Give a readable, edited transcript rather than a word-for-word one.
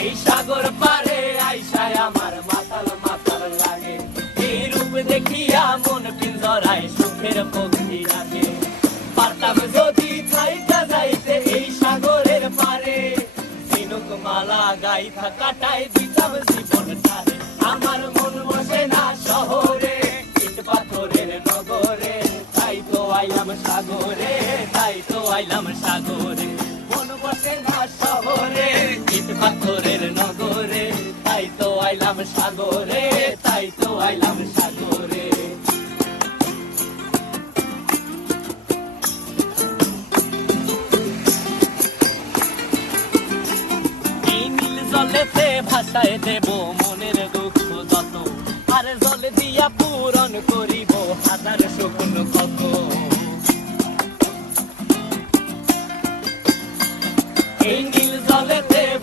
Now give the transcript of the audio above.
এই সাগর পারে আইসায় আমার মাতাল মাতাল লাগে, এই রূপ দেখিয়া মন পিঞ্জরায় সুখের পক্ষী রাখে। পারতাম যদি থাইকা যাইতে এই সাগরের পারে, ঝিনুক মালা গাইথা কাটাই দিতাম জীবনটারে। আমার মন বসে না শহরে, ইট পাথরের নগরে, তাই তো আইলাম সাগরে, তাই তো আইলাম সাগরে। মন বসে না শহরে, ইট পাথরের নগরে, তাই তো আইলাম সাগরে, তাই তো আইলাম সাগরে। এই নীল জলেতে ভাসায় দেব মনের দুঃখ যত, আর জলে দিয়া পূরণ করিব হাজার স্বপ্ন কত। এই নীল জলেতে